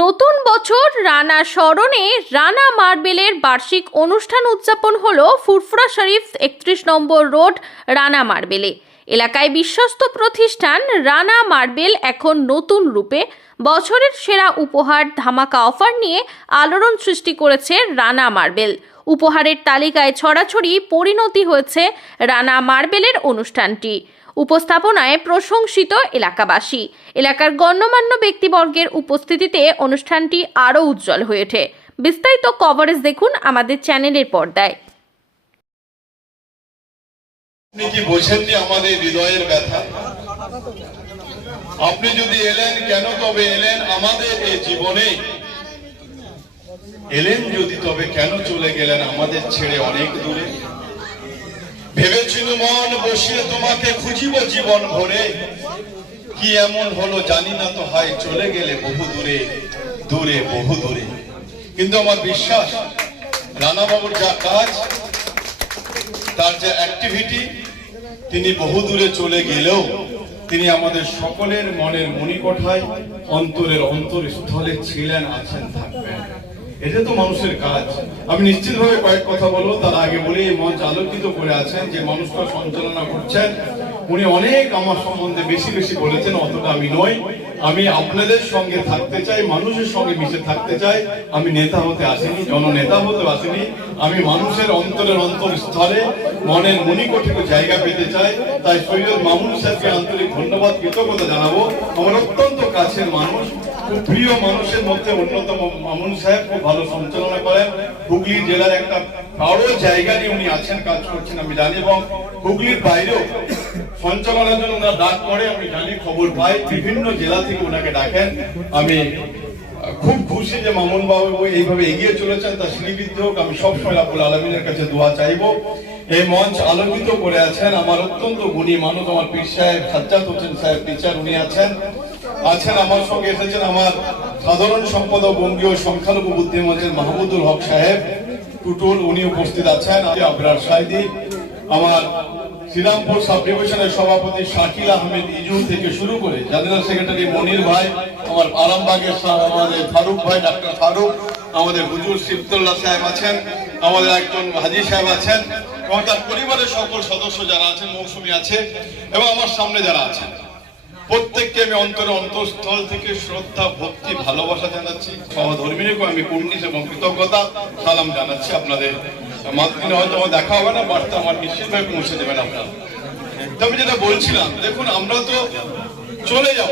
নতুন বছর রানা স্মরণে রানা মার্বেলের বার্ষিক অনুষ্ঠান উদযাপন হলো ফুরফুরা শরীফ 31 নম্বর রোড রানা মার্বেলে। এলাকায় বিশ্বস্ত প্রতিষ্ঠান রানা মার্বেল এখন নতুন রূপে বছরের সেরা উপহার ধামাকা অফার নিয়ে আলোড়ন সৃষ্টি করেছে রানা মার্বেল। উপহারের তালিকায় ছড়াছড়ি পরিণতি হয়েছে রানা মার্বেলের অনুষ্ঠানটি। উপস্থাপনায় প্রশংসিত এলাকাবাসী, এলাকার গণ্যমান্য ব্যক্তিবর্গের উপস্থিতিতে অনুষ্ঠানটি আরও উজ্জ্বল হয়ে ওঠে। বিস্তারিত কভারেজ দেখুন আমাদের চ্যানেলের পর্দায়। আপনি কি বোঝেননি আমাদের হৃদয়ের ব্যথা? আপনি যদি এলেন কেন তবে এলেন আমাদের এই জীবনে? এলেন যদি তবে কেন চলে গেলেন আমাদের ছেড়ে অনেক দূরে? ভেবেছিল মন বসিয়ে তোমাকে খুঁজিব জীবন ভরে, কি এমন হলো জানি না তো, হয় চলে গেলে বহু দূরে দূরে বহু দূরে। কিন্তু আমার বিশ্বাস রানা বাবুর যা কাজ, তার যে অ্যাক্টিভিটি, তিনি বহু দূরে চলে গেলেও তিনি আমাদের সকলের মনের মণিকোঠায় অন্তরের অন্তরস্থলে ছিলেন, আছেন, থাকবেন। এটা তো মানুষের কাজ। আমি নিশ্চিতভাবে কয়েক কথা বলবো, তার আগে বলে এই মঞ্চ আলোকিত করে আছেন যে মানুষটা সঞ্চালনা করছেন, উনি অনেক আমার সম্বন্ধে বেশি বেশি বলেছেন, অতটা আমি নই। আমি আপনাদের সঙ্গে থাকতে চাই, মানুষের সঙ্গে মিশে থাকতে চাই। আমি নেতা হতে আসিনি, জননেতা হতে আসিনি। আমি মানুষের অন্তরের অন্তরস্থলে মনের মণিকোঠে জায়গা পেতে চাই। তাই সৈয়দ মামুন সাহেবকে আন্তরিক ধন্যবাদ, কৃতজ্ঞতা জানাবো। আমার অত্যন্ত কাছের মানুষ, খুব প্রিয় মানুষের মধ্যে অন্যতম মামুন সাহেব। খুব ভালো সঞ্চালনা করেন। হুগলি জেলার একটা বড় জায়গা নিয়ে উনি আছেন, কাজ করছেন আমি জানি, এবং হুগলির বাইরেও সঞ্চালনার জন্য ওনার ডাক করে আমি জানি, খবর পাই। বিভিন্ন জেলা থেকে ওনাকে ডাকেন। আমি খুব খুশি যে মামুন বাবু এইভাবে এগিয়ে চলেছেন, তার শ্রীবৃদ্ধি হোক। আমি সবসময় রাব্বুল আলামিনের কাছে দোয়া চাইবো। এই মঞ্চ আলোকিত করে আছেন আমার অত্যন্ত গুণী মানুষ, আমার পীর সাহেব সাজ্জাদ হোসেন সাহেব টিচার, উনি আছেন। আমার সঙ্গে এসেছেন আমার সাধারণ সম্পাদক বঙ্গীয় সংখ্যালঘু বুদ্ধিমঞ্চের মাহমুদুল হক সাহেব টুটুল, উনি উপস্থিত আছেন। আবরার সাইদি, আমার শ্রীরামপুর সাব ডিভিশনের সভাপতি শাকিল আহমেদ ইজু থেকে শুরু করে জেনারেল সেক্রেটারি মনির ভাই, আমার আরামবাগের আমাদের ফারুক ভাই, ডাক্তার ফারুক, আমাদের হুজুর সিফতুল্লাহ সাহেব আছেন, আমাদের একজন হাজি সাহেব আছেন, এবং তার পরিবারের সকল সদস্য যারা আছেন, মৌসুমী আছে, এবং আমার সামনে যারা আছেন, প্রত্যেককে আমি অন্তরে অন্তঃস্থল থেকে শ্রদ্ধা, ভক্তি, ভালোবাসা জানাচ্ছি। সহধর্মীকে আমি কুর্নিশ এবং কৃতজ্ঞতা সালাম জানাচ্ছি। আপনাদের মাতৃদিনে হয়তো আমার দেখা হবে না, বার্তা আমার নিশ্চিতভাবে পৌঁছে দেবেন আপনারা। আমি যেটা বলছিলাম, দেখুন আমরা তো চলে যাব,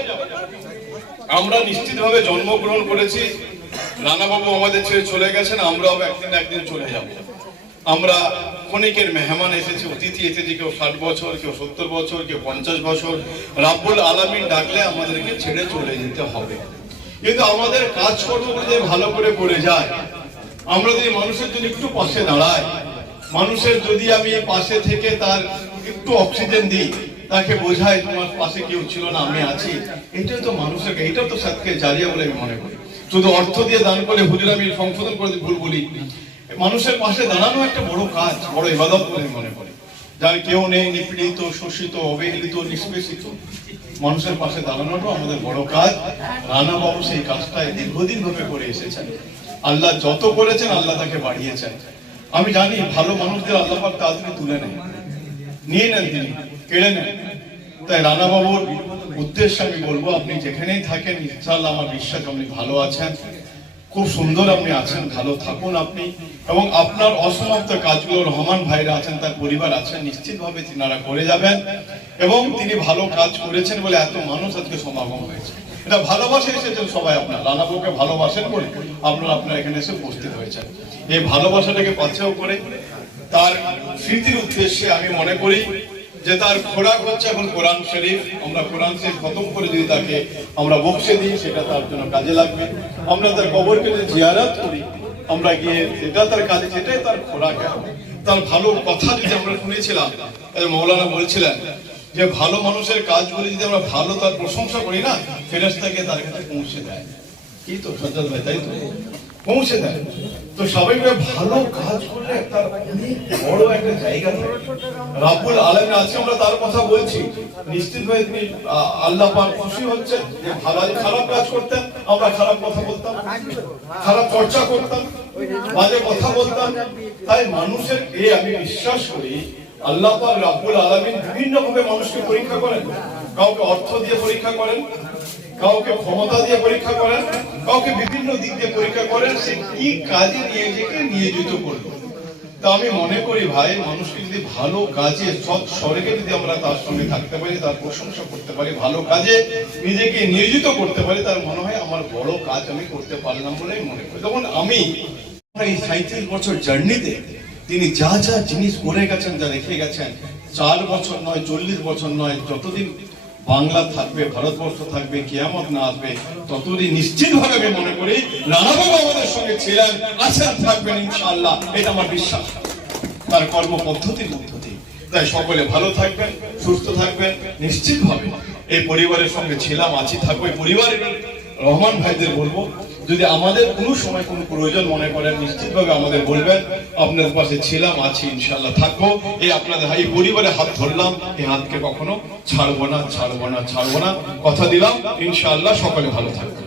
আমরা নিশ্চিতভাবে জন্মগ্রহণ করেছি, রানাবাবু আমাদের ছেড়ে চলে গেছেন, আমরাও একদিন না একদিন চলে যাব। আমরা ক্ষণিকের মেহমান এসেছি, অতিথি এসেছি, কেউ 60 বছর, কেউ 70 বছর, কেউ 50 বছর। রাব্বুল আলামিন ডাকলে আমাদেরকে ছেড়ে চলে যেতে হবে। কিন্তু আমাদের কাজকর্ম যদি ভালো করে করে যায়, আমরা যদি মানুষের জন্য একটু পাশে দাঁড়াই, মানুষের যদি আমি পাশে থেকে তার একটু অক্সিজেন দিই, তাকে বোঝাই তোমার পাশে কেউ ছিল না, আমি আছি, এটাই তো মানুষের, এটাও তো সাথে জারিয়া বলে আমি মনে করি। শুধু অর্থ দিয়ে দান করলে, হুজুর আমি সংশোধন করে ভুল বলি, মানুষের পাশে দাঁড়ানো একটা বড় কাজ, বড় ইবাদত বলে মনে করি। যার কেউ নেই, নিপীড়িত, শোষিত, অবহেলিত, নিষ্পেষিত, মানুষের পাশে দাঁড়ানোটা আমাদের বড় কাজ। রানা বাবু সেই কাজটাই দীর্ঘদিন ভাবে করে এসেছেন। আল্লাহ যত করেছেন, আল্লাহ তাকে বাড়িয়েছেন। আমি জানি ভালো মানুষদের আল্লাহ পাক তাড়াতাড়ি তুলে নেন, নিয়ে নেন, তিনি কেড়ে নেন। তাই রানা বাবুর উদ্দেশ্যে আমি বলবো, আপনি যেখানেই থাকেন ইনশাআল্লাহ আমার বিশ্বাস আপনি ভালো আছেন, খুব সুন্দর আপনি আছেন, ভালো থাকুন আপনি। এবং আপনার অসমাপ্ত কাজগুলো রহমান ভাইরা আছেন, তার পরিবার আছেন, নিশ্চিতভাবে তিনারা করে যাবেন। এবং তিনি ভালো কাজ করেছেন বলে এত মানুষ আজকে সমাগম হয়েছে। এটা ভালোবাসে এসেছেন সবাই, আপনার রানাবাবুকে ভালোবাসেন বলে আপনারা এখানে এসে উপস্থিত হয়েছেন। এই ভালোবাসাটাকে পাথেয় করে তার স্মৃতির উদ্দেশ্যে আমি মনে করি যে তার খোরাক হচ্ছে এখন কোরআন শরীফ। আমরা কোরআন শরীফ খতম করে যদি তাকে আমরা বক্সে দিই, সেটা তার জন্য কাজে লাগবে। আমরা তার কবরকে যদি জিয়ারত করি, আমরা গিয়ে যেটা তার কাজে, সেটাই তার খোরাক। তার ভালো কথা যদি আমরা শুনেছিলাম, মৌলানা বলছিলেন যে ভালো মানুষের কাজগুলি যদি আমরা ভালো তার প্রশংসা করি না, ফেরেশতাকে তার কাছে পৌঁছে দেয়। কি তো সাজ্জাদ ভাই, তাই তো? পৌঁছে দেয়। তো স্বাভাবিকভাবে ভালো কাজ করলে তার অনেক বড় একটা জায়গা থাকে। রাব্বুল আলামিন আজকে আমরা তার কথা বলছি, নিশ্চিতভাবে তিনি আল্লাহ পাক খুশি হচ্ছেন যে খারাপ কাজ করতেন, আমরা খারাপ কথা বলতাম, খারাপ চর্চা করতাম, বাজে কথা বলতাম। তাই মানুষের আমি বিশ্বাস করি আল্লাহ পাক রাব্বুল আলামিন বিভিন্ন ভাবে মানুষকে পরীক্ষা করেন। কাউকে অর্থ দিয়ে পরীক্ষা করেন, কাউকে ক্ষমতা দিয়ে পরীক্ষা করেন, কাউকে বিভিন্ন দিক দিয়ে পরীক্ষা করেন সে কি কাজে নিজেকে নিয়োজিত করবে। তা আমি মনে করি ভাই, মানুষকে যদি ভালো কাজে সৎ স্বর্গে যদি আমরা তার সঙ্গে থাকতে পারি, তার প্রশংসা করতে পারি, ভালো কাজে নিজেকে নিয়োজিত করতে পারি, তার মনে হয় আমার বড় কাজ আমি করতে পারলাম বলেই মনে করি। তখন আমি এই 37 বছর জার্নিতে তিনি যা যা জিনিস করে গেছেন, যা রেখে গেছেন, 4 বছর নয়, 40 বছর নয়, যতদিন বাংলা থাকবে, ভারতবর্ষ থাকবে, কিয়ামত না আসবে, ততদিন নিশ্চিত ভাবে আমি মনে করি রানাবাবু আমাদের সঙ্গে ছিলেন, আছেন, থাকবেন ইনশাআল্লাহ। এটা আমার বিশ্বাস তার কর্ম পদ্ধতির মধ্য দিয়ে। তাই সকলে ভালো থাকবেন, সুস্থ থাকবেন। নিশ্চিত ভাবে এই পরিবারের সঙ্গে ছিলাম, আছি, থাকবো। এই পরিবারের রহমান ভাইদের বলবো, যদি আমাদের কোনো সময় কোনো প্রয়োজন মনে করেন নিশ্চিতভাবে আমাদের বলবেন, আপনাদের পাশে ছিলাম, আছি, ইনশাআল্লাহ থাকবো। এই আপনাদের এই পরিবারে হাত ধরলাম, এই হাতকে কখনো ছাড়বো না, ছাড়বো না, ছাড়বো না, কথা দিলাম। ইনশাআল্লাহ সকলে ভালো থাকবে।